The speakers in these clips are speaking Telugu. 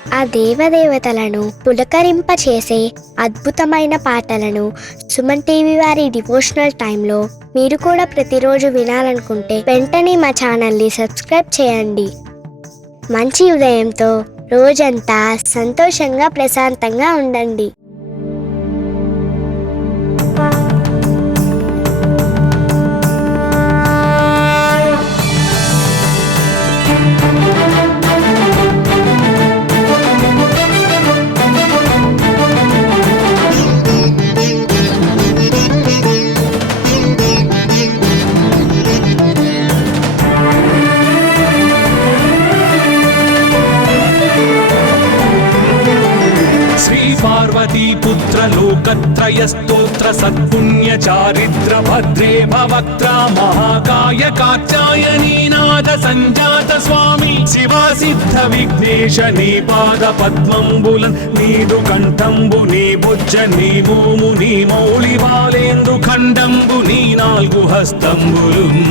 ఆ దేవదేవతలను పులకరింపచేసే అద్భుతమైన పాటలను సుమన్ టీవీ వారి డివోషనల్ టైంలో మీరు కూడా ప్రతిరోజు వినాలనుకుంటే వెంటనే మా ఛానల్ని సబ్స్క్రైబ్ చేయండి. మంచి ఉదయంతో రోజంతా సంతోషంగా ప్రశాంతంగా ఉండండి. पार्वतीपुत्र लोकत्रयस्तोत्र सत्पुण्य चारिद्र भद्रे भवक्त्रा महाकाय कात्यायनीनाद संजात स्वामी शिवा सिद्ध विघ्नेश नी पाद पद्मंबुलन नीदु कंठंबु नी भुज नी भूमु नी मौళి బాలేందు ఖండంబు నీ నాలుగు హస్తంబులున్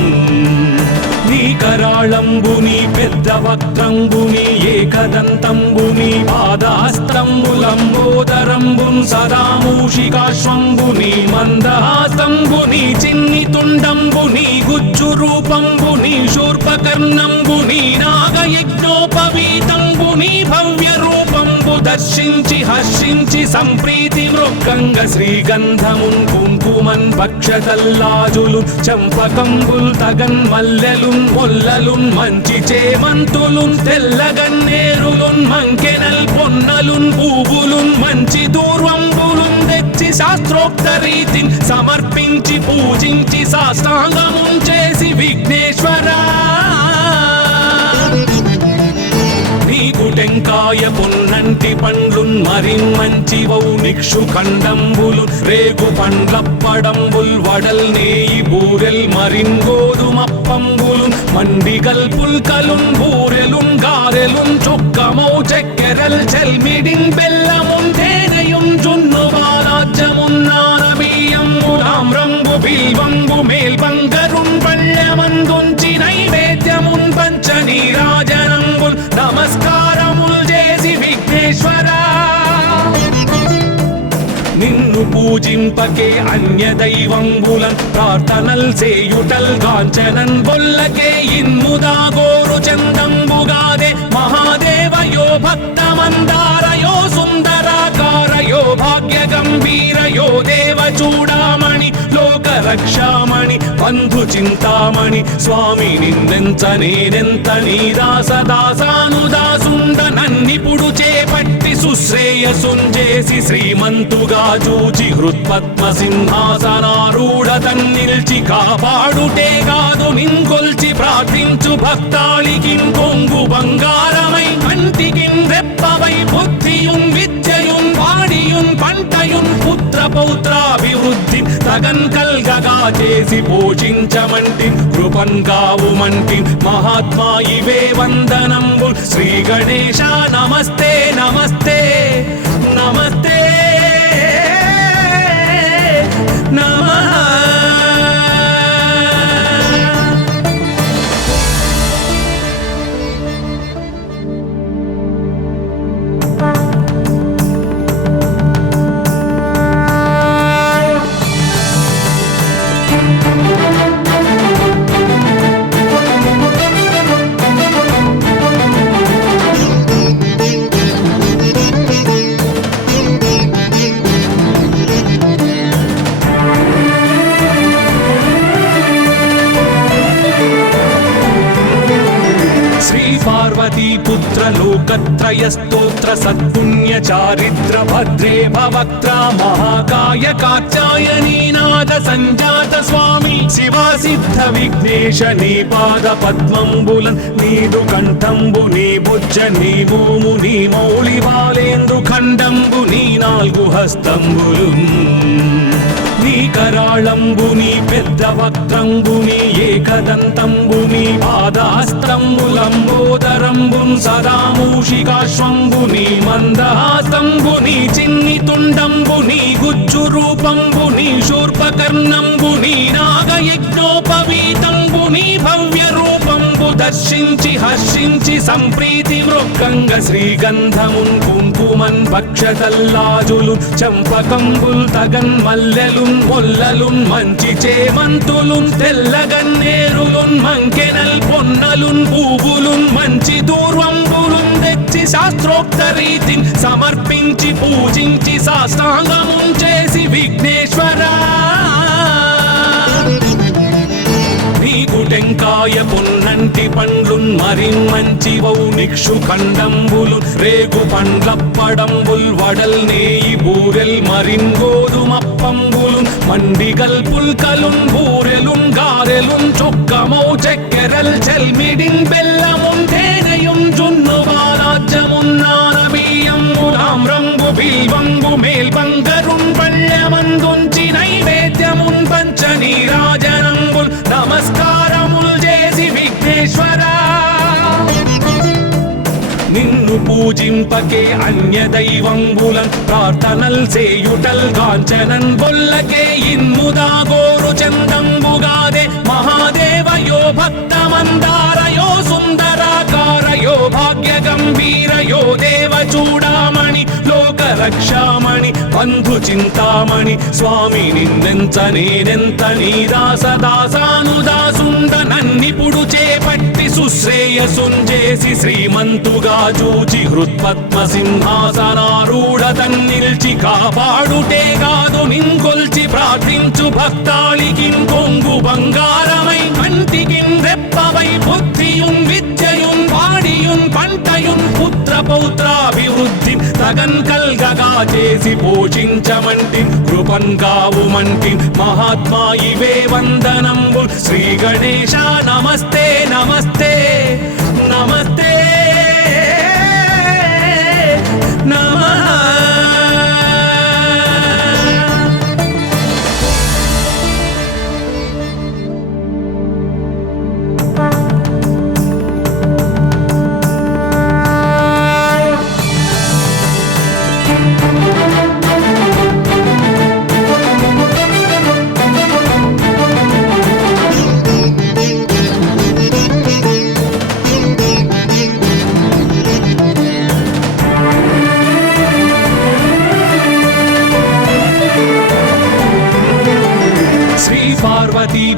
నీ కరాళంబుని పెద్ద వక్త్రంబుని ఏకదంతంబుని పాదహస్తంబులంబోదరంబున్ సదా మూషికాశ్వంబుని మందహాసంబుని చిన్ని తుండంబుని గుజ్జు రూపంబుని శూర్పకర్ణంబుని నాగయజ్ఞోపవీతంబుని భవ్య రూపంబు దర్శించి హర్షించి సంప్రీతి మృక్కంగ శ్రీగంధమున్ కుంకుమన్ పక్షతల్లాజులు చంపకంబుల్ తగన్ మల్లెలున్ మొల్లలున్ మంచి చేమంతులున్ తెల్లగన్నేరులున్ మంకెనల్ పొన్నలున్ పూవులున్ మంచి దూర్వంబులున్ తెచ్చి శాస్త్రోక్త రీతిని సమర్పించి పూజించి సాష్టాంగమున్ చేసి విఘ్నేశ్వరా టెంకాయ పొన్నంటి పండ్లున్ మరిన్ మంచివౌ నిక్షు ఖండంబులు రేగు పండ్లప్పడంబుల్ వడల్ నేయి బూరెల్ మరిన్ గోధుమప్పంబులు మండిగల్ పుల్కలున్ బూరెలున్ గారెలున్ చొక్కమౌ చెక్కెరల్ చెల్మిడిన్ బెల్లమున్ తేనెయున్ జున్ను బాలాజ్యమున్ నానబియ్యంబు తామ్రంబు బిల్వంబు మేల్బంగరున్ పళ్ళమందుంచి నైవేద్యమున్ పంచ నీరాజనంబుల్ నమస్కారముల్ చేసి విఘ్నేశ్వరా నిన్ను పూజింపకే అన్య దైవంబులన్ ప్రార్థనల్ చేయుటల్ కాంచనన్ బొల్లకే ఇన్ముదా గోరు చందంబుగాదే మహాదేవయో భక్తమందారయో సుందరాకారయో భాగ్య గంభీరయో దేవ చూడామణి లోక రక్షామణి బంధు చింతామణి స్వామి నిన్నెంత నేనెంత నీ దాసదాసానుదాసుండ నన్నిపుడు చేపట్టి సుశ్రేయసుంజేసి శ్రీమంతుగా చూచి హృత్పద్మ సింహాసనారూఢ తన్నిల్చి కాపాడుటే కాదు నింకొల్చి ప్రార్థించు భక్తాళికి కొంగు బంగారమై కంటికి రెప్పవై బుద్ధియున్ విద్యయున్ వాడియున్ పంటయున్ పుత్ర పౌత్రాభివృద్ధి తగన్ కల్గగా చేసి పోషించమంటి కృపన్ కావుమంటి మహాత్మా ఇవే వందనంబు శ్రీ గణేశ నమస్తే నమస్తే నమస్తే నమః. पार्वतीपुत्र लोकत्रयस्तोत्र सत्पुण्य चारिद्र भद्रे भवक्त्रा महाकाय कात्यायनीनाद संजात स्वामी शिवा सिद्ध विघ्नेश नी पाद पद्मंबुलन नीदु कंठंबु नी भुज नी भूमु नी मौళి బాలేందు ఖండంబు నీ నాలుగు హస్తంబులున్ నీ కరాళంబుని పెద్ద వక్త్రంబుని ఏకదంతంబుని పాదహస్తంబులంబోదరంబున్ సదా మూషికాశ్వంబుని మందహాసంబుని చిన్ని తుండంబుని గుజ్జు రూపంబుని శూర్పకర్ణంబుని నాగయజ్ఞోపవీతంబుని భవ్య రూపంబు దర్శించి హర్షించి సంప్రీతి మృక్కంగ శ్రీగంధమున్ కుంకుమన్ పక్షతల్లాజులు చంపకంబుల్ తగన్ మల్లెలున్ మొల్లలున్ మంచి చేమంతులున్ తెల్లగన్నేరులున్ మంకెనల్ పొన్నలున్ పూవులున్ మంచి దూర్వంబులున్ తెచ్చి శాస్త్రోక్త రీతిని సమర్పించి పూజించి సాష్టాంగమున్ చేసి విఘ్నేశ్వరా నీకు టెంకాయ పొన్నంటి పండ్లున్ మరిన్ మంచివౌ నిక్షు ఖండంబులు రేగు పండ్లప్పడంబుల్ వడల్ నేయి బూరెల్ మరిన్ గోధుమప్పంబులు మండిగల్ పుల్కలున్ బూరెలున్ గారెలున్ చొక్కమౌ చక్కెరల్ చెల్మిడిన్ బెల్లమున్ తేనెయున్ జున్ను బాలాజ్యమున్ నానబియ్యంబులాం రంగు బిల్వంగు మేల్బంగరున్ పళ్ళమందుంచి నైవేద్యమున్ పంచ నీరాజనంబుల్ నమస్కారముల్ చేసి విఘ్నేశ్వరా నిన్ను పూజింపకే అన్య దైవంబులన్ ప్రార్థనల్ సేయుటల్ కాంచనన్ బొల్లకే ఇన్ముదాగోరు చందంబుగాదే మహాదేవయో భక్తమందారయో సుందరాకారయో భాగ్య గంభీరయో దేవ చూడామణి లోక రక్షామణి బంధు చింతామణి స్వామి నిన్నెంత నేనెంత నీ దాసదాసానుదాసుండ నన్నిపుడు చేపట్టి సుశ్రేయసుంజేసి శ్రీమంతుగా చూచి హృత్పద్మ సింహాసనారూఢ తన్నిల్చి కాపాడుటే కాదు నింకొల్చి ప్రార్థించు భక్తాళికిన్ కొంగు బంగారమై కంటికిన్ రెప్పవై బుద్ధియున్ విద్యయున్ వాడియున్ పంటయున్ పుత్ర పౌత్రాభివృద్ధి తగన్ కల్గగా చేసి పోషించమంటి కృపన్ కావుమంటి మహాత్మా ఇవే వందనంబు శ్రీ గణేశ నమస్తే నమస్తే నమస్తే నమః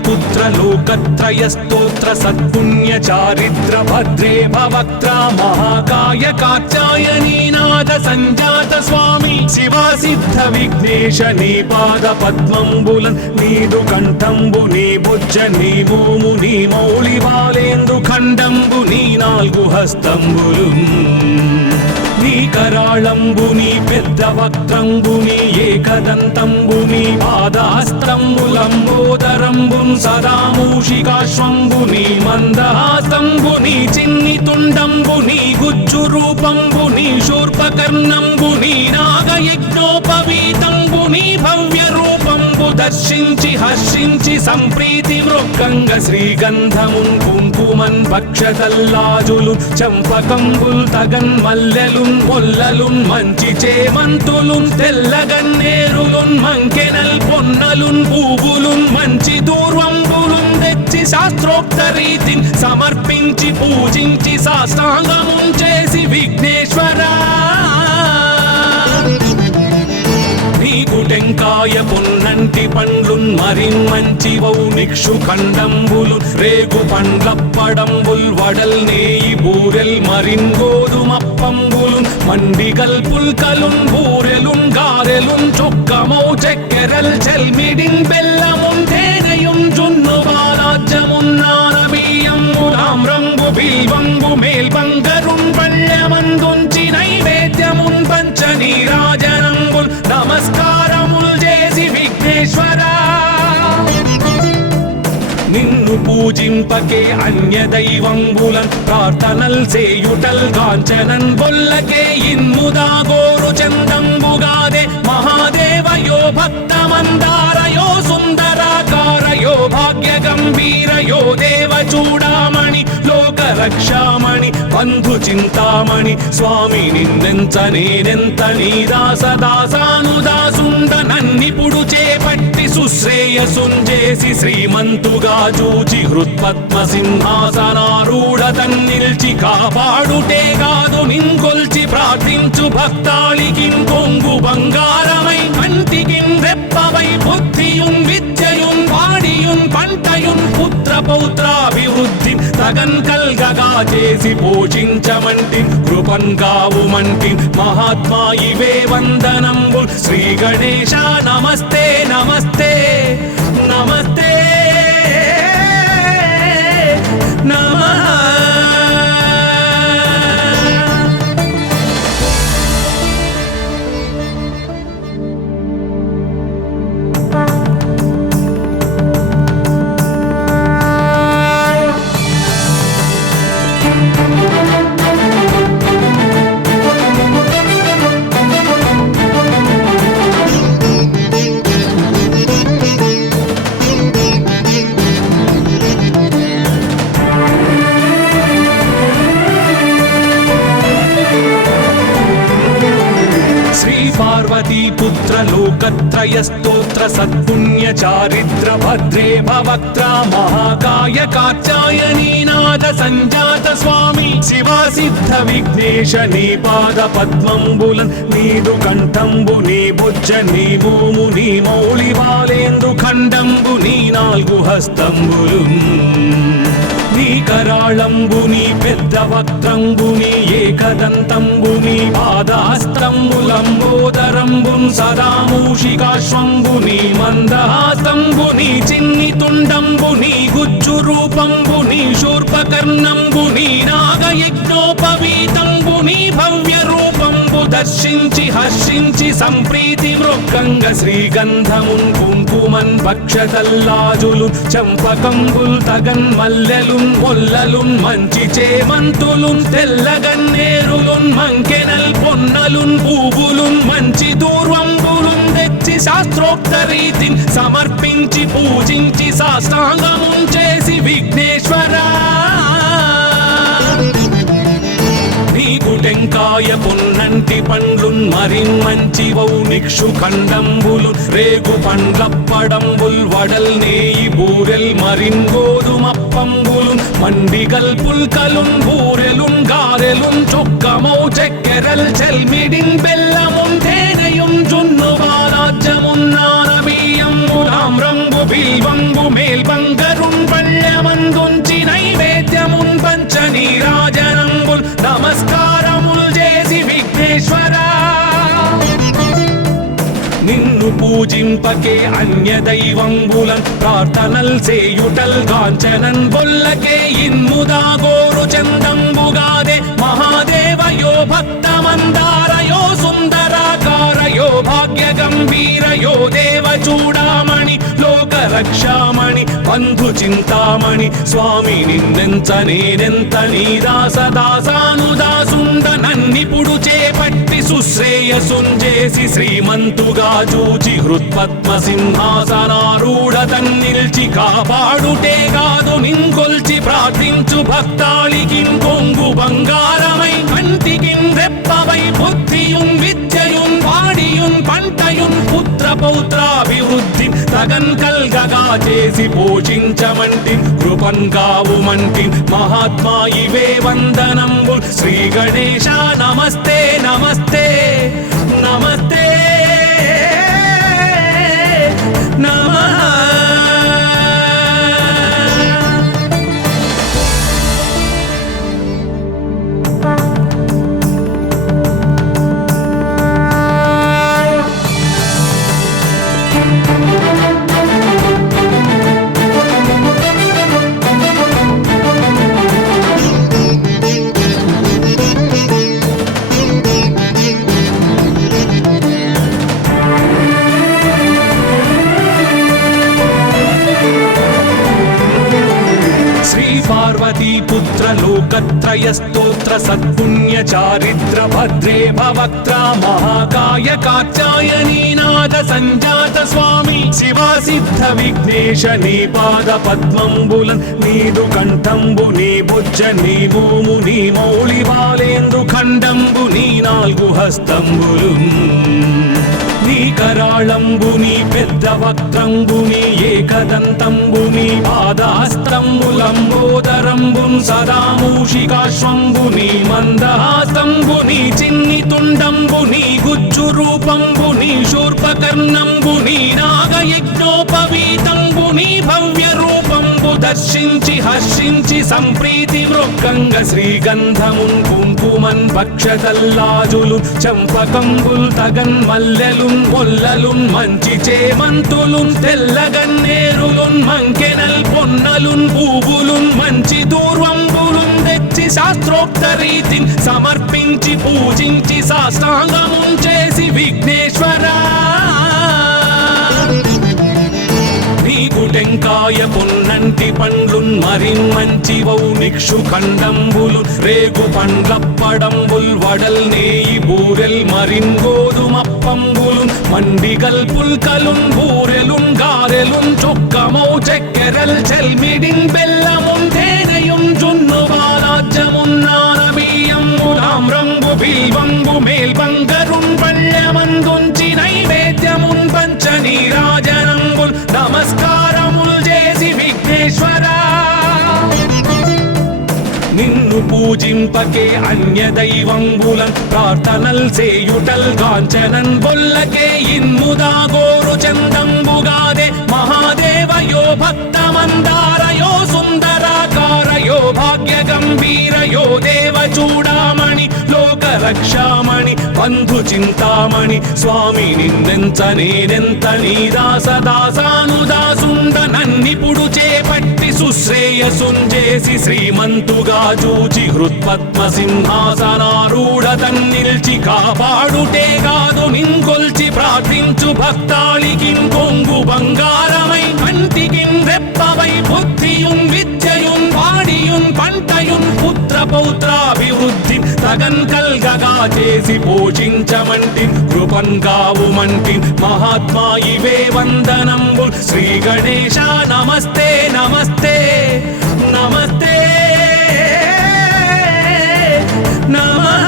पुत्र लोकत्रय स्तोत्र सत्पुण्य चारित्र भद्रे भवक्त्रा महाकाय कात्यायनी नाद संजात स्वामी शिवा सिद्ध विघ्नेश नी पाद पद्मंबुलन नीदु कंठंबु नी बुज्ज नी भूमु नी मौళి బాలేందు ఖండంబు నీ నాలుగు హస్తంబులు నీ కరాళంబు నీ పెద్ద వక్త్రంబు నీ ఏకదంతంబు నీ పాదహస్తంబులంబోదరంబున్ సదా మూషికాశ్వంబు నీ మందహాస్తంబు నీ చిన్ని తుండంబు నీ గుజ్జు రూపంబు నీ శూర్పకర్ణంబు నీ నాగయజ్ఞోపవీతంబు నీ భవ్య రూపంబు దర్శించి హర్షించి సంప్రీతి మృక్కంగ శ్రీగంధమున్ కుంకుమన్ పక్షతల్లాజులు చంపకంబుల్ తగన్ మల్లెలున్ మొల్లలున్ మంచి చేమంతులున్ తెల్లగన్నేరులున్ మంకెనల్ పొన్నలున్ పూవులున్ మంచి దూర్వంబులున్ తెచ్చి శాస్త్రోక్త రీతిని సమర్పించి పూజించి సాష్టాంగమున్ చేసి విఘ్నేశ్వరా నీకు టెంకాయ పొన్నంటి పండ్లున్ మరిన్ మంచివౌ నిక్షు ఖండంబులు రేగు పండ్లప్పడంబుల్ వడల్ నేయి బూరెల్ మరిన్ గోధుమప్పంబులు మండిగల్ పుల్కలున్ బూరెలున్ గారెలున్ చొక్కమౌ చక్కెరల్ చెల్మిడిన్ బెల్లమున్ తేనెయున్ జున్ను బాలాజ్యమున్ నానబియ్యంబులాం రంగు బిల్వంగు మేల్బంగరున్ పళ్ళమందుంచి నైవేద్యమున్ పంచ నీరాజనంబుల్ నమస్కారముల్ చేసి విఘ్నేశ్వరా నిన్ను పూజింపకే అన్య దైవంబులన్ ప్రార్థనల్ సేయుటల్ కాంచనన్ బొల్లకే ఇన్ముదాగోరు చందంబుగాదే మహాదేవయో భక్తమందారయో సుందరాకారయో భాగ్య గంభీరయో దేవ చూడామణి లోక రక్షామణి బంధు చింతామణి స్వామి నిన్నెంత నేనెంత నీ దాసదాసానుదాసుండ నన్నిపుడు చేపట్టి సుశ్రేయసుంజేసి శ్రీమంతుగా జూచి హృత్పద్మ సింహాసనారూఢతన్ నిల్చి కాపాడుటే కాదు నింకొల్చి ప్రార్థించు భక్తాళికి కొంగు బంగారమై కంటికిన్ రెప్పవై బుద్ధియున్ విద్యయున్ వాడియున్ పంటయున్ పుత్ర పౌత్రాభివృద్ధి తగన్ కల్గగా చేసి పోషించమంటి కృపన్ కావుమంటి మహాత్మా ఇవే వందనంబు శ్రీ గణేశ నమస్తే నమస్తే నమస్తే నమః. पार्वतीपुत्र लोकत्रयस्तोत्र सत्पुण्य चारित्र भद्रे भवक्त्रा महाकाय कात्यायनीनाथ संजात स्वामी शिवा सिद्ध विघ्नेश नी पाद पद्मंबुलन् नीदु कंठंबु नी बुज्ज नी भूमु नी मौळि बालेंदु खंडंबु नी नाल्गु हस्तंबुलुन् నీ కరాళంబుని పెద్ద వక్త్రంబుని ఏకదంతంబుని పాదాస్తంబులంబోదరంబున్ సదా మూషికాశ్వంబుని మందహాస్తంబుని చిన్ని తుండంబుని గుజ్జు రూపంబుని శూర్పకర్ణంబుని నాగయజ్ఞోపవీతంబుని భవ్య రూపంబు దర్శించి హర్షించి సంప్రీతి మృక్కంగ శ్రీగంధమున్ కుంకుమన్ భక్షతల్లాజులు చంపకంబుల్ తగన్ మల్లెలున్ మొల్లలున్ మంచి చేమంతులున్ తెల్లగన్నేరులున్ మంకెనల్ పొన్నలున్ పూవులున్ మంచి దూర్వంబులున్ తెచ్చి శాస్త్రోక్త రీతిని సమర్పించి పూజించి సాష్టాంగమున్ చేసి విఘ్నేశ్వరా నీకు టెంకాయ పొన్నంటి పండ్లున్ మరిన్ మంచివౌ నిక్షు ఖండంబులు రేగు పండ్లప్పడంబుల్ వడల్ నేయి బూరెల్ మరిన్ గోధుమప్పంబులు మండిగల్ పుల్కలున్ బూరెలున్ గారెలున్ చొక్కమౌ చెక్కెరల్ చెల్మిడిన్ బెల్లమున్ తేనెయున్ జున్ను బాలాజ్యమున్ నానబియ్యంబులామ్రంబు బిల్వంబు మేల్బంగరున్ పళ్ళమందుంచి నైవేద్యమున్ పంచ నీరాజనంబుల్ నమస్కారముల్ చేసి విఘ్నేశ్వరా నిన్ను పూజింపకే అన్య దైవంబులన్ ప్రార్థనల్ సేయుటల్ కాంచనన్ బొల్లకే ఇన్ముదా గోరు చందంబుగాదే మహాదేవయో భక్తమందారయో సుందరాకారయో భాగ్య గంభీరయో దేవ చూడామణి లోక రక్షామణి బంధు చింతామణి స్వామి నిన్నెంత నేనెంత నీ దాసదాసానుదాసుండ నన్నిపుడు చేపట్టి సుశ్రేయసుంజేసి శ్రీమంతుగా జూచి హృత్పద్మ సింహాసనారూఢతన్ నిల్చి కాపాడుటే కాదు నింకొల్చి ప్రార్థించు భక్తాళికి కొంగు బంగారమై కంటికిన్ రెప్పవై బుద్ధియున్ విద్యయున్ వాడియున్ పంటయున్ పుత్ర పౌత్రాభివృద్ధి తగన్ కల్గగా చేసి పోషించమంటి కృపన్ కావుమంటి మహాత్మా ఇవే వందనంబు శ్రీ గణేశ నమస్తే నమస్తే నమస్తే నమః. पार्वतीपुत्र लोकत्रयस्तोत्र सत्पुण्य चारित्र भद्रे भवक्त्रा महाकाय कात्यायनीनाथ संजात स्वामी शिवा सिद्ध विघ्नेश नी पाद पद्मंबुलन् नीदु कंठंबु नी बुज्ज नी भूमु नी मौळि बालेंदु खंडंबु नी नाल्गु हस्तंबुलुन् నీ కరాళంబుని పెద్ద వక్త్రంబుని ఏకదంతంబుని పాదాస్తంబులంబోదరంబున్ సదా మూషికాశ్వంబుని మందహాస్తంబుని చిన్ని తుండంబుని గుజ్జు రూపంబుని శూర్పకర్ణంబుని నాగయజ్ఞోపవీతంబుని భవ్య రూపంబు దర్శించి హర్షించి సంప్రీతి మృక్కంగ శ్రీగంధమున్ కుంకుమన్ భక్షతల్లాజులు చంపకంబుల్ తగన్ మల్లెలున్ మొల్లలున్ మంచి చేమంతులున్ తెల్లగన్నేరులున్ మంకెనల్ పొన్నలున్ పూవులున్ మంచి దూర్వంబులున్ తెచ్చి శాస్త్రోక్త రీతిని సమర్పించి పూజించి సాష్టాంగమున్ చేసి విఘ్నేశ్వరా నీకు టెంకాయ పొన్నంటి పండ్లున్ మరిన్ మంచివౌ నిక్షు ఖండంబులు రేగు పండ్లప్పడంబుల్ వడల్ నేయి బూరెల్ మరిన్ గోధుమప్పంబులు మండిగల్ పుల్కలున్ బూరెలున్ గారెలున్ చొక్కమౌ చెక్కెరల్ చెల్మిడిన్ బెల్లమున్ తేనెయున్ జున్ను బాలాజ్యమున్ నానబియ్యంబులామ్రంబు బిల్వంబు మేల్బంగరున్ పళ్ళమందుంచి నైవేద్యమున్ పంచ నీరాజనంబుల్ నమస్కారముల్ చేసి విఘ్నేశ్వరా నిన్ను పూజింపకే అన్య దైవంబులన్ ప్రార్థనల్ సేయుటల్ కాంచనన్ బొల్లకే ఇన్ముదా గోరు చందంబుగాదే మహాదేవయో భక్తమందారయో సుందరాకారయో భాగ్య గంభీరయో దేవ చూడామణి లోక రక్షామణి బంధు చింతామణి స్వామి నిన్నెంత నేనెంత నీ దాసదాసానుదాసుండ నన్నిపుడు చేపట్టి సుశ్రేయసుంజేసి శ్రీమంతుగా చూచి హృత్పద్మ సింహాసనారూఢ తన్నిల్చి కాపాడుటే కాదు నింకొల్చి ప్రార్థించు భక్తాళికిన్ కొంగు బంగారమై కంటికిన్ రెప్పవై బుద్ధియున్ విద్యయున్ వాడియున్ పంటయున్ పుత్ర పౌత్రాభివృద్ధి తగన్ కల్గగా చేసి పోషించమంటి కృపన్ కావుమంటి మహాత్మా ఇవే వందనంబు శ్రీ గణేశ నమస్తే నమస్తే నమస్తే నమః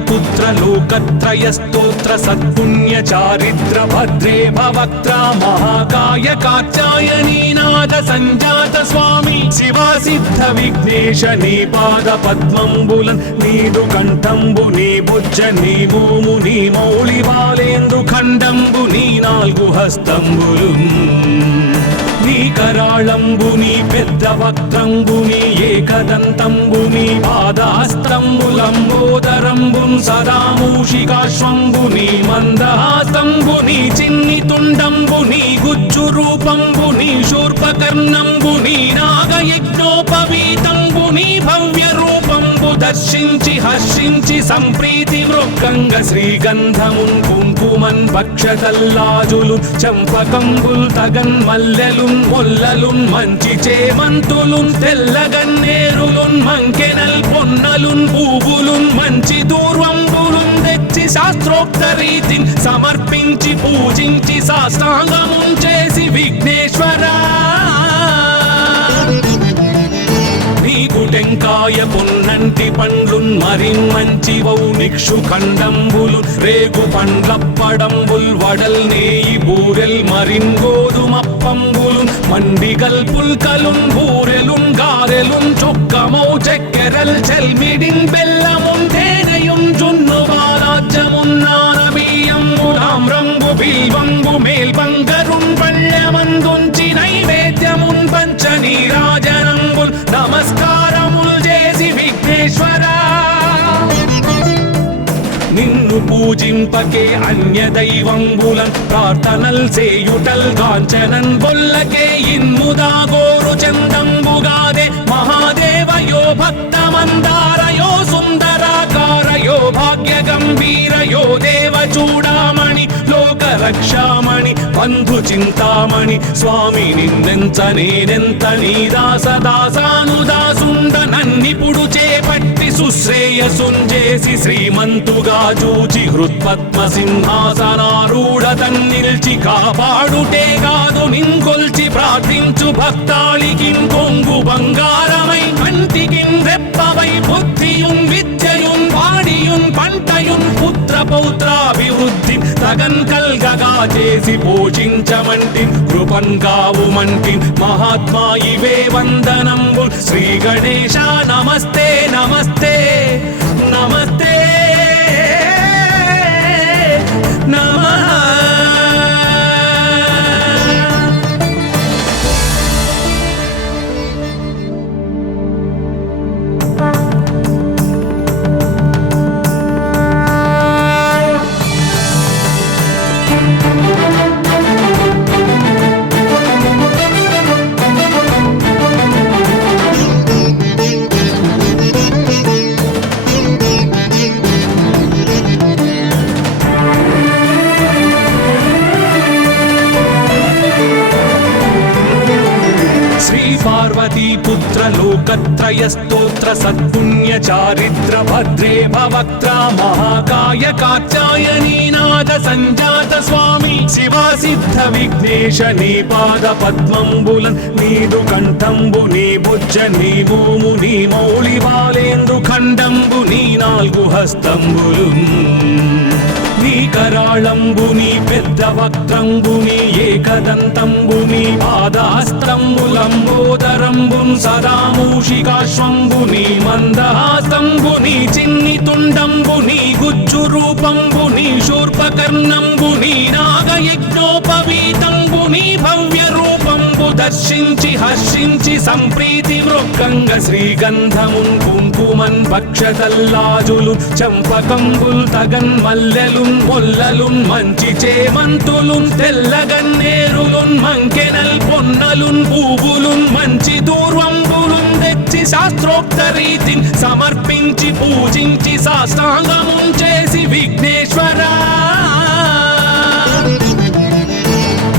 पुत्र लोकत्रय स्तोत्र सत्पुण्य चारिद्र भद्रे भवक्त्रा महाकाय कात्यायनी नाद संजात स्वामी शिवा सिद्ध विघ्नेश नी पाद पद्मंबुलन नीदु कंठंबु नी बुज्ज नी भूमु नी मौళి బాలేంద్రు ఖండంబు నీ నాలుగు హస్తంబులున్ నీ కరాళంబుని పెద్ద వక్త్రంబుని ఏకదంతంబుని పాదాస్తంబులంబోదరంబున్ సదా మూషికాశ్వంబుని మందహాస్తంబుని చిన్ని తుండంబుని గుజ్జు రూపంబుని శూర్పకర్ణంబుని నాగయజ్ఞోపవీతంబుని భవ్య రూపంబు దర్శించి హర్షించి సంప్రీతి మృక్కంగ శ్రీగంధమున్ కుంకుమన్ భక్షతల్లాజులు చంపకంబుల్ తగన్ మల్లెలున్ మొల్లలున్ మంచి చేమంతులున్ తెల్లగన్నేరులున్ మంకెనల్ పొన్నలున్ పూవులున్ మంచి దూర్వంబులున్ తెచ్చి శాస్త్రోక్త రీతిని సమర్పించి పూజించి సాష్టాంగమున్ చేసి విఘ్నేశ్వరా నీకు టెంకాయ పొన్నంటి పండ్లున్ మరిన్ మంచివౌ నిక్షు ఖండంబులు రేగు పండ్లప్పడంబుల్ వడల్ నేయి బూరెల్ మరిన్ గోధుమప్పంబులు మండిగల్ పుల్కలున్ బూరెలున్ గారెలున్ చొక్కమౌ చెక్కెరల్ చెల్మిడిన్ బెల్లమున్ తేనెయున్ జున్ను బాలాజ్యమున్ నానబియ్యంబులామ్రంబు బిల్వంబు మేల్బంగరున్ పళ్ళమందుంచి నైవేద్యమున్ పంచ నీరాజనంబుల్ నమస్కారముల్ చేసి విఘ్నేశ్వరా నిన్ను పూజింపకే అన్య దైవంబులన్ ప్రార్థనల్ సేయుటల్ కాంచనన్ బొల్లకే ఇన్ముదా గోరు చందంబుగాదే మహాదేవయో భక్తమందా చూడామణి లోక రక్షామణి బంధు చింతామణి స్వామి నిన్నెంత నేనెంత నీ దాసదాసానుదాసుండ నన్నిపుడు చేపట్టి సుశ్రేయసుంజేసి శ్రీమంతుగా చూచి హృత్పద్మ సింహాసనారూఢ తన్నిల్చి కాపాడుటే కాదు నింకొల్చి ప్రార్థించు భక్తాళికి కొంగు బంగారమై కంటికి రెప్పవై బుద్ధియున్ విద్యయున్ వాడియున్ పంటయున్ పుత్ర పౌత్రాభివృద్ధి తగన్ కల్గగా చేసి పోషించమంటి కృపన్ కావుమంటి మహాత్మా ఇవే వందనంబు శ్రీ గణేశ నమస్తే నమస్తే నమస్తే నమః. पार्वतीपुत्र लोकत्रयस्तोत्र सत्पुण्य चारित्र भद्रे भवक्त्र महाकाय कात्यायनीनाद संजात स्वामी शिवा सिद्ध विघ्नेश नी पाद पद्मंबुलन् नीदु कंठंबु नी बुज्ज नी भूमु नी मौळि बालेंदु खंडंबु नी नाल्गु हस्तंबुलुन् నీ కరాళంబుని పెద్ద వక్త్రంబుని ఏకదంతంబుని పాదాస్తంబులంబోదరంబున్ సదామూషికాశ్వంబుని మందహాస్తంబుని చిన్ని తుండంబుని గుజ్జు రూపంబుని శూర్పకర్ణంబుని నాగయజ్ఞోపవీతంబుని భవ్య రూపంబు దర్శించి హర్షించి సంప్రీతి మృక్కంగ శ్రీగంధమున్ కుంకుమన్ భక్షతల్లాజులు చంపకంబుల్ తగన్ మల్లెలున్ మొల్లలున్ మంచి చేమంతులున్ తెల్లగన్నేరులున్ మంకెనల్ పొన్నలున్ పూవులున్ మంచి దూర్వంబులున్ తెచ్చి శాస్త్రోక్త రీతిని సమర్పించి పూజించి సాష్టాంగమున్ చేసి విఘ్నేశ్వరా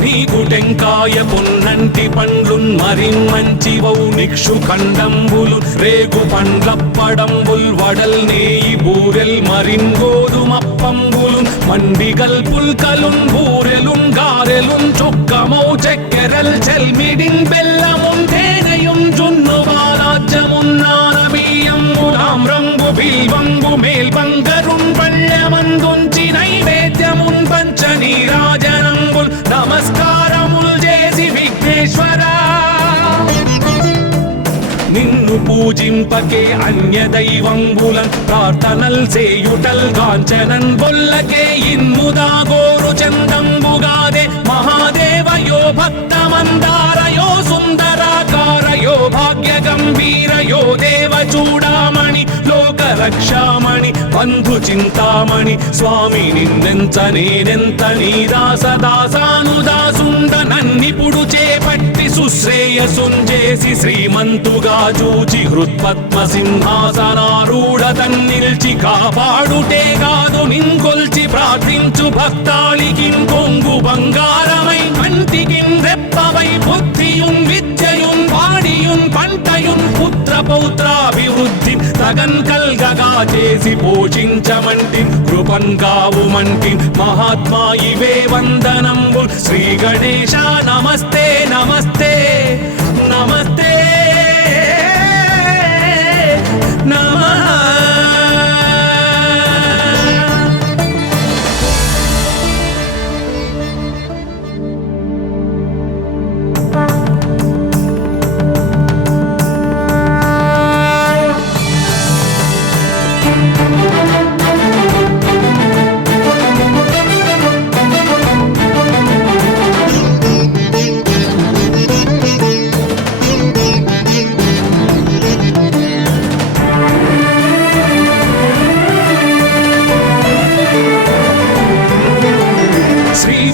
నీకు టెంకాయ పొన్నంటి పండ్లున్ మరిన్మంచివౌ నిక్షు ఖండంబులు రేగు పండ్లప్పడంబుల్ వడల్ నేయి బూరెల్ మరిన్ గోధుమప్పంబులు మండిగల్ పుల్కలున్ బూరెలున్ గారెలున్ చొక్కమౌ చెక్కెరల్ చెల్మిడిన్ బెల్లమున్ తేనెయున్ జున్ను బాలాజ్యమున్ నానబియ్యంబులామ్రంబు బిల్వంబు మేల్బంగరున్ పళ్ళమందుంచి నైవేద్యమున్ పంచ నీరాజనంబుల్ నమస్కారముల్ చేసి విఘ్నేశ్వరా నిన్ను పూజింపకే అన్య దైవంబులన్ ప్రార్థనల్ చేయుటల్ కాంచనన్ బొల్లకే ఇన్ముదా గోరు చందంబుగాదే మహాదేవయో భక్తమందారయో సుందరాకారయో భాగ్య గంభీరయో దేవ చూడామణి లోక రక్షామణి బంధు చింతామణి స్వామి నిన్నెంత నేనెంత నీ దాసదాసానుదాసుండ నన్నిపుడు చేపట్టి సుశ్రేయసుంజేసి శ్రీమంతుగా చూచి హృత్పద్మ సింహాసనారూఢ తన్నిల్చి కాపాడుటే కాదు నింకొల్చి ప్రార్థించు భక్తాళికి కొంగు బంగారమై కంటికి రెప్పవై బుద్ధియున్ విద్యయున్ వాడియున్ పంటయున్ పుత్ర పౌత్రాభివృద్ధి తగన్ కల్గగా చేసి పోషించమంటి కృపన్ కావుమంటి మహాత్మా ఇవే వందనంబు శ్రీ గణేశ నమస్తే నమస్తే నమస్తే నమః.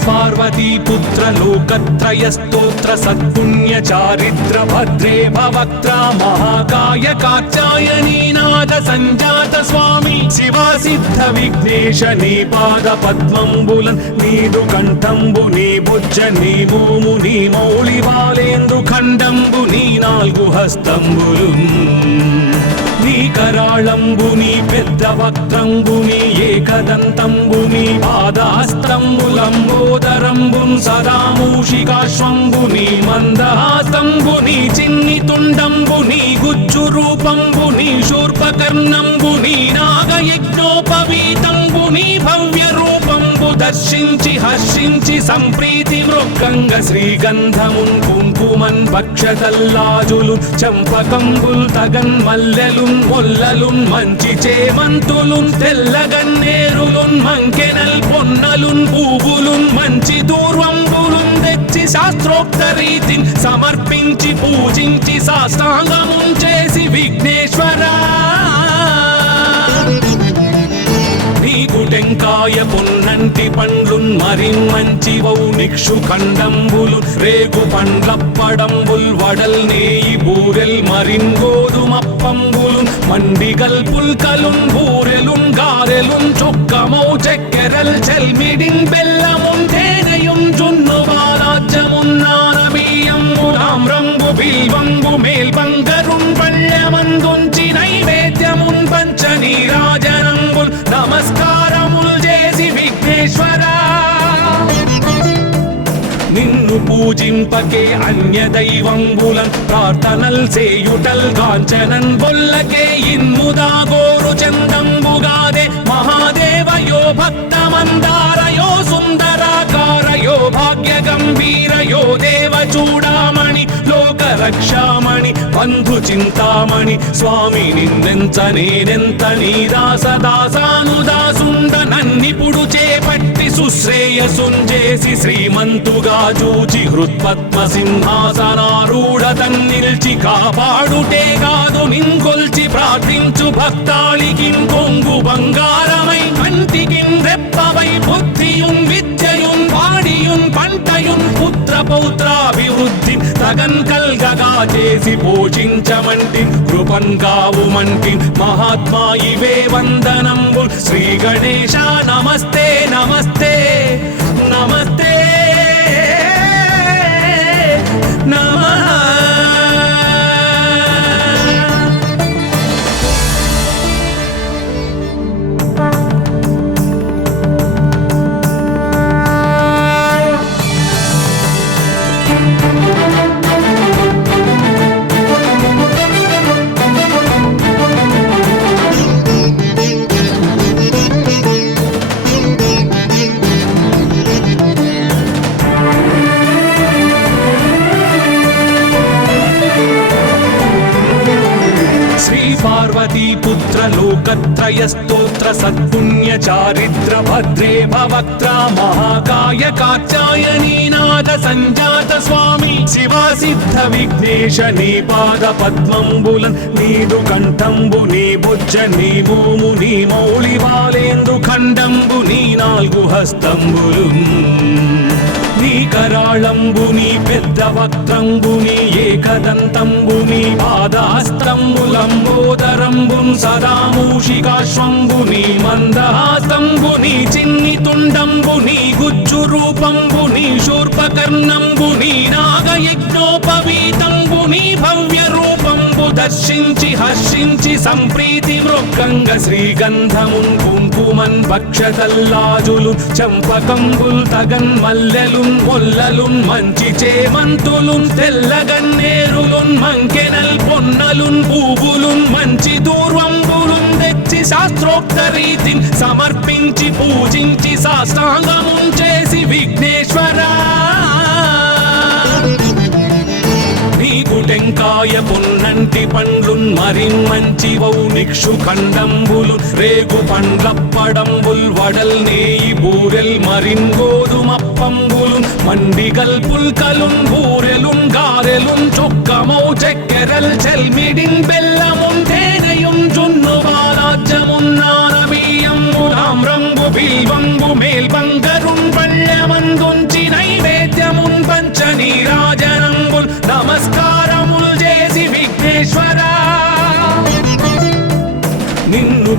पार्वतीपुत्र लोकत्रयस्तोत्र స్తోత్ర సత్పుణ్య చారిత్ర భద్రే భవక్త్ర మహాకాయ కాత్యాయనీ నాద సంజాత స్వామి శివా సిద్ధ విఘ్నేశ నీ పాద పద్మంబులన్ నీదు కంఠంబు నీ బుజ్జ నీ మోము నీ మౌళి వాలేందు ఖండంబు నీ నాలుగు హస్తంబులు నీ కరాళంబు నీ పెద్ద వక్త్రంబు నీ ఏకదంతంబు నీ పాదహస్తంబులంబోదరంబు సదా మూషికాశ్వంబు నీ మందహాస్తంబు నీ చిన్ని తుండంబు నీ గుజ్జు రూపంబు నీ శూర్పకర్ణంబు నీ నాగయజ్ఞోపవీతంబు నీ భవ్య రూపంబు దర్శించి హర్షించి సంప్రీతి మృక్కంగ శ్రీగంధమున్ కుంకుమన్ భక్షతల్లాజులు చంపకంబుల్ తగన్ మల్లెలున్ మొల్లలున్ మంచి చేమంతులున్ తెల్లగన్నేరులున్ మంకెనల్ పొన్నలున్ పూవులున్ మంచి దూర్వంబులున్ తెచ్చి శాస్త్రోక్త రీతిని సమర్పించి పూజించి సాష్టాంగమున్ చేసి విఘ్నేశ్వరా నీకు టెంకాయ పొన్నంటి పండ్లున్ మరిన్మంచివౌ నిక్షు ఖండంబులు రేగు పండ్లప్పడంబుల్ వడల్ నేయి బూరెల్ మరిన్ గోధుమప్పంబులు మండిగల్ పుల్కలున్ బూరెలున్ గారెలున్ చొక్కమౌ చెక్కెరల్ చెల్మిడిన్ బెల్లమున్ తేనెయున్ జున్ను బాలాజ్యమున్ నానబియ్యంబు తామ్రంబు బిల్వంబు మేల్బంగరున్ పళ్ళమందుంచి నైవేద్యమున్ పంచ నీరాజనంబుల్ నమస్కారముల్ చేసి విఘ్నేశ్వరా నిన్ను పూజింపకే అన్య దైవంబులన్ ప్రార్థనల్ సేయుటల్ కాంచనన్ బొల్లకే ఇన్ముదా గోరు చందంబుగాదే మహాదేవయో భక్తమందారయో సుందరాకారయో భాగ్య గంభీరయో దేవ చూడామణి లోక రక్షామణి బంధు చింతామణి స్వామి నిన్నెంత నేనెంత నీ దాసదాసానుదాసుండ నన్నిపుడు చేపట్టి సుశ్రేయసుంజేసి శ్రీమంతుగా చూచి హృత్పద్మ సింహాసనారూఢ తన్నిల్చి కాపాడుటే కాదు నింకొల్చి ప్రార్థించు భక్తాళికి కొంగు బంగారమై కంటికి రెప్పవై బుద్ధియున్ విద్యయున్ వాడియున్ పంటయున్ పుత్ర పౌత్రాభివృద్ధి తగన్ కల్గగా చేసి పోషించమంటి కృపన్ కావుమంటి మహాత్మా ఇవే వందనంబు శ్రీ గణేశ నమస్తే నమస్తే నమస్తే నమః పార్వతీ పుత్ర లోకత్రయ స్తోత్ర సత్పుణ్య చారిత్ర భద్రే భవక్త్ర మహాకాయ కాత్యాయనీ నాద సంజాత స్వామి శివా సిద్ధ విఘ్నేశ నీ పాద పద్మంబులన్ నీదు కంఠంబు నీ బుజ్జ నీ మోము నీ మౌళి వాలేందు ఖండంబు నీ నాలుగు హస్తంబులు నీ కరాళంబు నీ పెద్ద వక్త్రంబు నీ ఏకదంతంబు నీ పాదహస్తంబులంబోదరంబు సదా మూషికాశ్వంబు నీ మందహాస్తంబు నీ చిన్ని తుండంబు నీ గుజ్జు రూపంబు నీ శూర్పకర్ణంబు నీ నాగయజ్ఞోపవీతంబు నీ భవ్య రూపంబు దర్శించి హర్షించి సంప్రీతి మృక్కంగ శ్రీగంధమున్ కుంకుమన్ భక్షతల్లాజులు చంపకంబుల్ తగన్ మల్లెలున్ మొల్లలున్ మంచి చేమంతులున్ తెల్లగన్నేరులున్ మంకెనల్ పొన్నలున్ పూవులున్ మంచి దూర్వంబులున్ తెచ్చి శాస్త్రోక్త రీతిని సమర్పించి పూజించి సాష్టాంగమున్ చేసి విఘ్నేశ్వరా నీకు టెంకాయ పొన్నంటి పండ్లున్ మరిన్మంచివౌ నిక్షు ఖండంబులు రేగు పండ్లప్పడంబుల్ వడల్ నేయి బూరెల్ మరిన్ గోధుమప్పంబులు మండిగల్ పుల్కలున్ బూరెలున్ గారెలున్ చొక్కమౌ చెక్కెరల్ చెల్మిడిన్ బెల్లమున్ తేనెయున్ జున్ను బాలాజ్యమున్ నానబియ్యంబు తామ్రంబు బిల్వంబు మేల్బంగరున్ పళ్ళమందుంచి నైవేద్యమున్ పంచ నీరాజన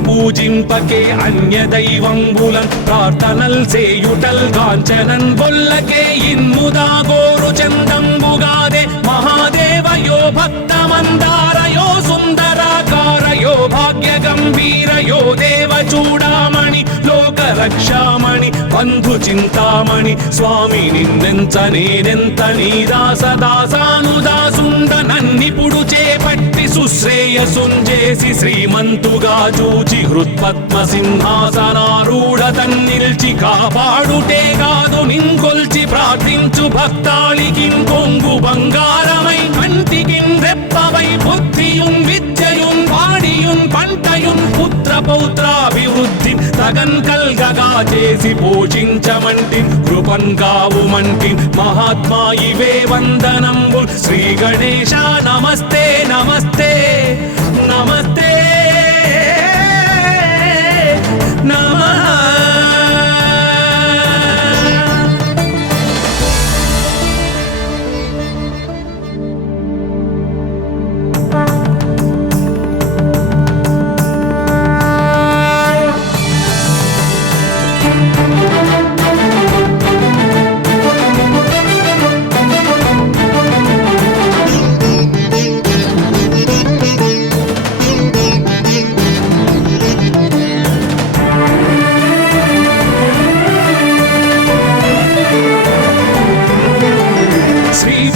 పూజింపకే అన్య దైవంబులన్ ప్రార్థనల్ సేయుటల్ కాంచనన్ బొల్లకే ఇన్ముదా గోరు చందంబుగాదే మహాదేవయో భక్తమందారయో సుందరాకారయో భాగ్య గంభీరయో దేవ చూడామణి లోక రక్షామణి బంధు చింతామణి స్వామి నిన్నెంత నేనెంత నీ దాసదాసానుదాసుండ నన్నిపుడు చేపట్టి సుశ్రేయసుంజేసి శ్రీమంతుగా చూచి హృత్పద్మ సింహాసనారూఢ తన్నిల్చి కాపాడుటే కాదు నింకొల్చి ప్రార్థించు భక్తాళికిం కొంగు బంగారమై కంటికిం రెప్పవై బుద్ధియున్ విద్యయున్ వాడియున్ పంటయున్ పుత్ర పౌత్రాభివృద్ధి తగన్ కల్గగా చేసి పోషించమంటి కృపన్ కావుమంటి మహాత్మా ఇవే వందనంబు శ్రీ గణేశ నమస్తే నమస్తే నమస్తే నమః.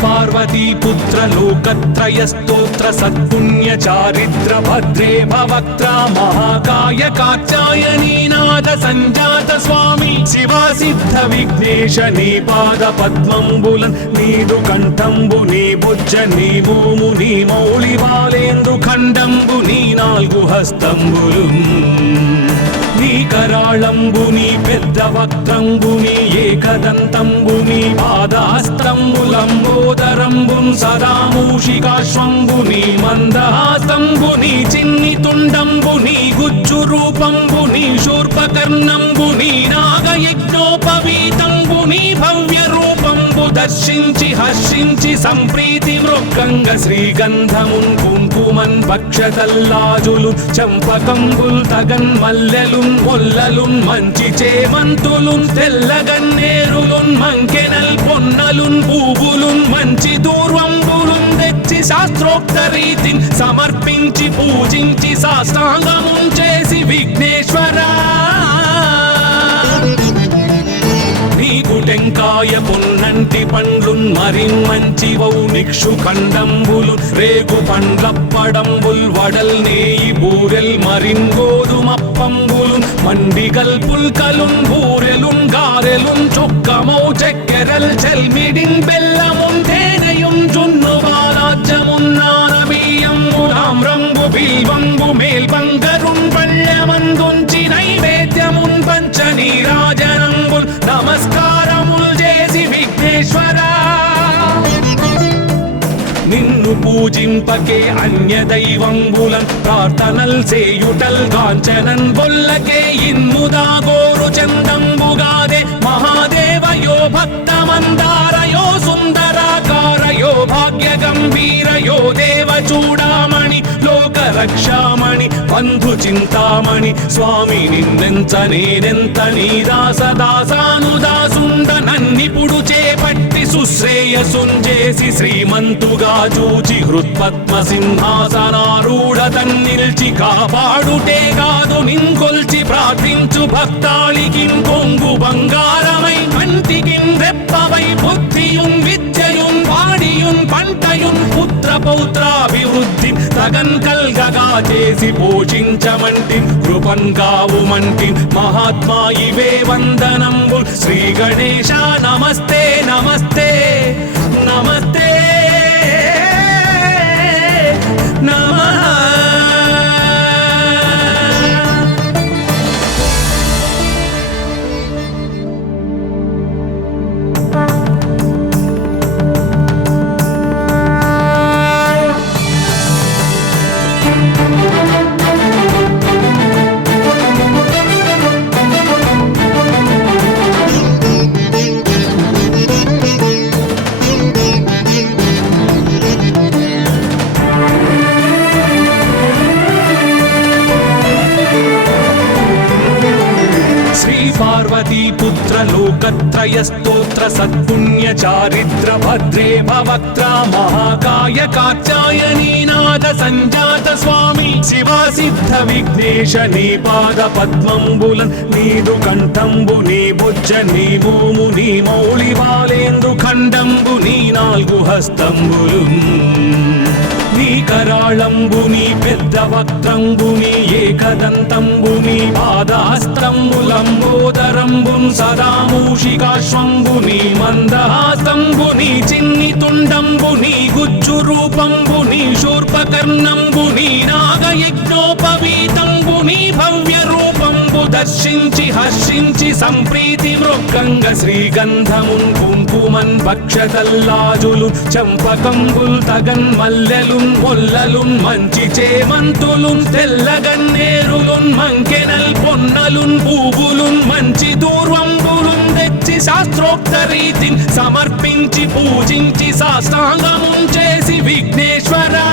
పార్వతీపుత్ర లోకత్రయ స్తోత్ర సత్పుణ్య చారిత్ర భద్రే భవక్త్ర మహాకాయ కాత్యాయనీనాథ సంజాత స్వామి శివా సిద్ధ విఘ్నేశ నీ పాద పద్మంబులన్ నీదు కంఠంబు నీ బుజ్జ నీ భూము నీ మౌళి బాలేందు ఖండంబు నీ నాలుగు హస్తంబులు నీ కరాళంబు నీ పెద్ద వక్త్రంబు నీ ఏకదంతంబు నీ పాదహస్తంబులంబోదరంబున్ సదా మూషికాశ్వంబు నీ మందహాస్తంబు నీ చిన్ని తుండంబు నీ గుజ్జు రూపంబు నీ శూర్పకర్ణంబు నీ నాగయజ్ఞోపవీతంబు నీ భవ్య రూపంబు దర్శించి హర్షించి సంప్రీతి మృక్కంగ శ్రీగంధమున్ కుంకుమన్ భక్షతల్లాజులు చంపకంబుల్ తగన్ మల్లెలున్ మొల్లలున్ మంచి చేమంతులున్ తెల్లగన్నేరులున్ మంకెనల్ పొన్నలున్ పూవులున్ మంచి దూర్వంబులున్ తెచ్చి శాస్త్రోక్త రీతిని సమర్పించి పూజించి సాష్టాంగమున్ చేసి విఘ్నేశ్వరా నీకు టెంకాయ పొన్నంటి పండ్లున్ మరిన్మంచివౌ నిక్షు ఖండంబులు రేగు పండ్లప్పడంబుల్ వడల్ నేయి బూరెల్ మరిన్ గోధుమప్పంబులు మండిగల్ పుల్కలున్ బూరెలున్ గారెలున్ చొక్కమౌ చెక్కెరల్ చెల్మిడిన్ బెల్లమున్ తేనెయున్ జున్ను బాలాజ్యమున్ నానబియ్యంబులామ్రంబు బిల్వంబు మేల్బంగరున్ పళ్ళమందుంచి నైవేద్యమున్ పంచ నీరాజనంబుల్ నమస్కారముల్ చేసి విఘ్నేశ్వరా నిన్ను పూజింపకే అన్య దైవంబులన్ ప్రార్థనల్ సేయుటల్ కాంచనన్ బొల్లకే ఇన్ముదా గోరు చందంబుగాదే మహాదేవయో భక్తమందారయో సుందరాకారయో భాగ్య గంభీరయో దేవ చూడామణి లోక రక్షామణి బంధు చింతామణి స్వామి నిన్నెంత నేనెంత నీ దాసదాసానుదాసుండ నన్నిపుడు చేపట్టి సుశ్రేయసుంజేసి శ్రీమంతుగా చూచి హృత్పద్మ సింహాసనారూఢ తన్నిల్చి కాపాడుటే కాదు నింకొల్చి ప్రార్థించు భక్తాళికిం కొంగు బంగారమై కంటికిం రెప్పవై బుద్ధియున్ విద్యయున్ వాడియున్ పంటయున్ పుత్ర పౌత్రాభివృద్ధి తగన్ కల్గగా చేసి పోషించమంటి కృపన్ కావుమంటి మహాత్మా ఇవే వందనంబు శ్రీ గణేశ నమస్తే నమస్తే నమస్తే నమః. లోకత్రయ స్తోత్ర సత్పుణ్య చారిత్ర భద్రే భవక్త్రా మహాకాయ కాత్యాయనీ నాద సంజాత స్వామి శివా సిద్ధ విఘ్నేశ నీ పాద పద్మంబులన్ నీదు కంఠంబు నీ బుజ్జ నీ భూము నీ మౌళి బాలేందు ఖండంబు నీ నాలుగు హస్తంబులు నీ కరాళంబు నీ పెద్ద వక్త్రంబు నీ ఏకదంతంబు నీ పాదహస్తంబులంబోదరంబు సదా మూషికాశ్వంబు నీ మందహాసంబు నీ చిన్ని తుండంబు నీ గుజ్జు రూపంబు నీ శూర్పకర్ణంబు నీ నాగయజ్ఞోపవీతంబు నీ భవ్య రూపంబు దర్శించి హర్షించి సంప్రీతి మృక్కంగ శ్రీగంధమున్ కుంకుమన్ భక్షతల్లాజులు చంపకంబుల్ తగన్ మల్లెలున్ మొల్లలున్ మంచి చేమంతులున్ తెల్లగన్నేరులున్ మంకెనల్ పొన్నలున్ పూవులున్ మంచి దూర్వంబులున్ తెచ్చి శాస్త్రోక్త రీతిని సమర్పించి పూజించి సాష్టాంగమున్ చేసి విఘ్నేశ్వరా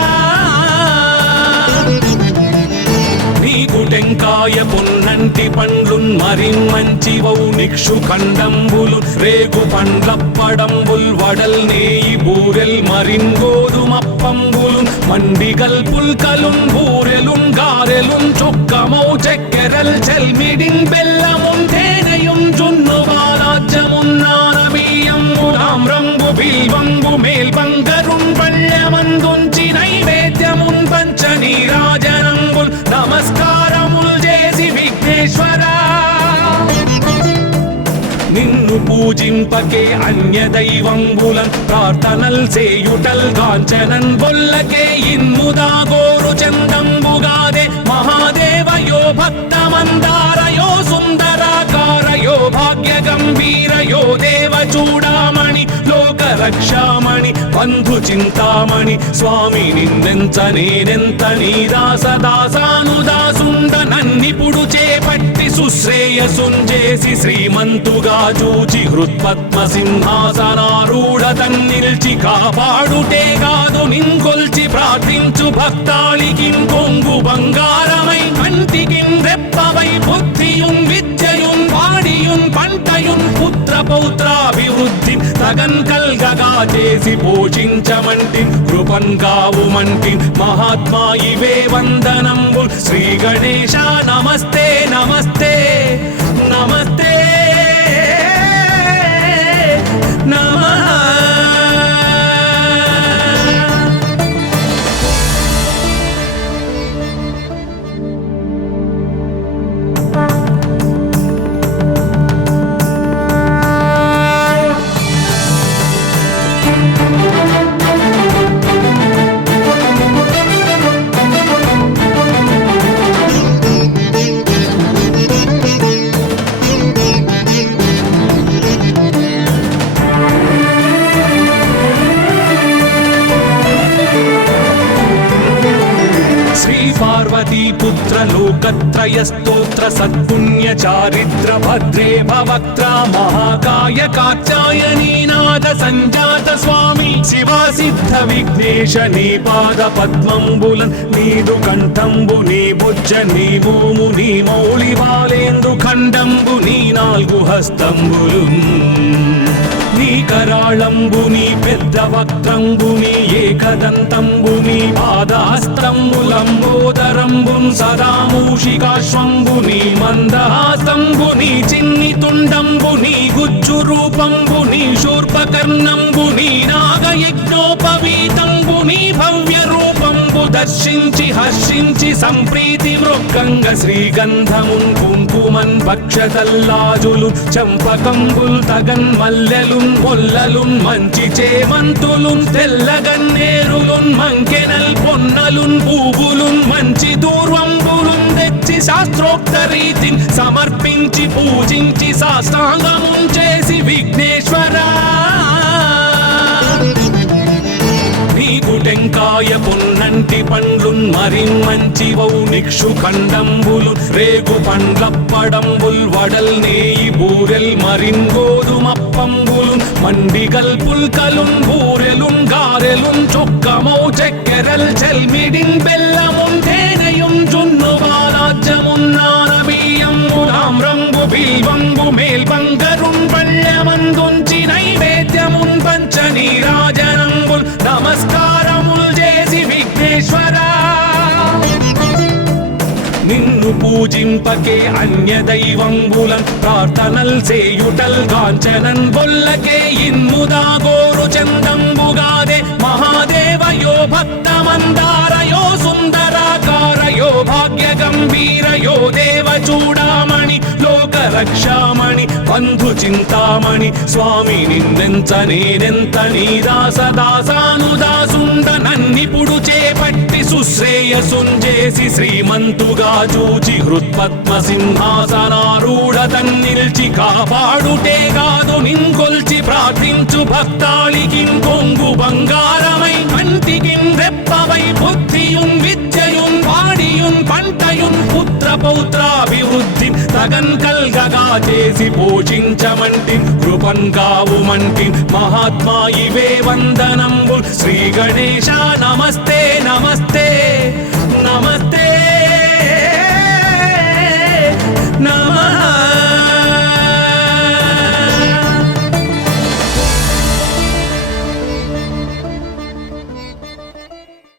నీకు టెంకాయ పొన్నంటి పండ్లున్ మరిన్మంచివౌ నిక్షు ఖండంబులు రేగు పండ్లప్పడంబుల్ వడల్ నేయి బూరెల్ మరిన్ గోధుమప్పంబులు మండిగల్ పుల్కలున్ బూరెలున్ గారెలున్ చొక్కమౌ చెక్కెరల్ చెల్మిడిన్ బెల్లమున్ తేనెయున్ జున్ను బాలాజ్యమున్ నానబియ్యంబు తామ్రంబు బిల్వంబు మేల్బంగరున్ పళ్ళెమందుంచి నైవేద్యమున్ పంచ నీరాజనంబుల్ నమస్కారముల్ చేసి విఘ్నేశ్వరా నిన్ను పూజింపకే అన్య దైవంబులన్ ప్రార్థనల్ సేయుటల్ కాంచనన్ బొల్లకే ఇన్ముదా గోరు చందంబుగాదే మహాదేవయో భక్తమందారయో సుందరాకారయో భాగ్య గంభీరయో దేవ చూడామణి లోక రక్షామణి బంధు చింతామణి స్వామి నిన్నెంత నేనెంత నీ దాసదాసానుదాసుండ నన్నిపుడు చేపట్టి సుశ్రేయసుంజేసి శ్రీమంతుగా చూచి హృత్పద్మ సింహాసనారూఢ తన్నిల్చి కాపాడుటే కాదు నింకొల్చి ప్రార్థించు భక్తాళికిన్ కొంగు బంగారమై కంటికిన్ రెప్పవై బుద్ధియున్ విద్యయున్ వాడియున్ పంటయున్ పుత్ర పౌత్రాభివృద్ధి తగన్ కల్గగా చేసి పోషించమంటి కృపన్ కావుమంటి మహాత్మా ఇవే వందనంబు శ్రీ గణేశ నమస్తే నమస్తే నమస్తే నమః పుత్ర లోకత్రయ స్తోత్ర సత్పుణ్య చారిత్ర భద్రే భవక్త్రా మహాకాయ కాత్యాయనీ నాద సంజాత స్వామి శివా సిద్ధ విఘ్నేశ నీ పాద పద్మంబులన్ నీదు కంఠంబు నీ బుజ్జ నీ భూము నీ మౌళి బాలేందు ఖండంబు నీ నాలుగు హస్తంబులు నీ కరాళంబు నీ పెద్ద వక్త్రంబు నీ ఏకదంతంబు నీ పాదహస్తంబులంబోదరంబు సదా మూషికాశ్వంబు నీ మందహాసంబు నీ చిన్ని తుండంబు నీ గుజ్జు రూపంబు నీ శూర్పకర్ణంబు నీ నాగయజ్ఞోపవీతంబు నీ భవ్య రూపంబు దర్శించి హర్షించి సంప్రీతి మృక్కంగ శ్రీగంధమున్ కుంకుమన్ భక్షతల్లాజులు చంపకంబుల్ తగన్ మల్లెలున్ మొల్లలున్ మంచి చేమంతులున్ తెల్లగన్నేరులున్ మంకెనల్ పొన్నలున్ పూవులున్ మంచి దూర్వంబులున్ తెచ్చి శాస్త్రోక్త రీతిని సమర్పించి పూజించి సాష్టాంగమున్ చేసి విఘ్నేశ్వరా నీకు టెంకాయ పొన్నంటి పండ్లున్ మరిన్మంచివౌ నిక్షు ఖండంబులు రేగు పండ్లప్పడంబుల్ వడల్ నేయి బూరెల్ మరిన్ గోధుమప్పంబులు మండిగల్ పుల్కలున్ బూరెలున్ గారెలున్ చొక్కమౌ చెక్కెరల్ చెల్మిడిన్ బెల్లమున్ తేనెయున్ జున్ను బాలాజ్యమున్ నానబియ్యంబు తామ్రంబు బిల్వంబు మేల్బంగరున్ పళ్ళె పూజింపకే అన్య దైవంబులన్ ప్రార్థనల్ సేయుటల్ కాంచనన్ బొల్లకే ఇన్ముదా గోరు చందంబుగాదే మహాదేవయో భక్తమందారయో సుందరాకారయో భాగ్య గంభీరయో దేవ చూడామణి లోక రక్షామణి బంధు చింతామణి స్వామి నిన్నెంత నేనెంత నీ దాసదాసానుదాసుండ నన్నిపుడు చేపట్టి సుశ్రేయసుంజేసి శ్రీమంతుగా చూచి హృత్పద్మ సింహాసనారూఢ తన్నిల్చి కాపాడుటే కాదు నింకొల్చి ప్రార్థించు భక్తాళికిం కొంగు బంగారమై కంటికిం రెప్పవై బుద్ధియున్ విద్యయున్ వాడియున్ పంటయున్ పుత్ర పౌత్రాభివృద్ధి తగన్ కల్గగా చేసి పోషించమంటి కృపన్ కావుమంటి మహాత్మా ఇవే వందనంబుల్ శ్రీ గణేశ నమస్తే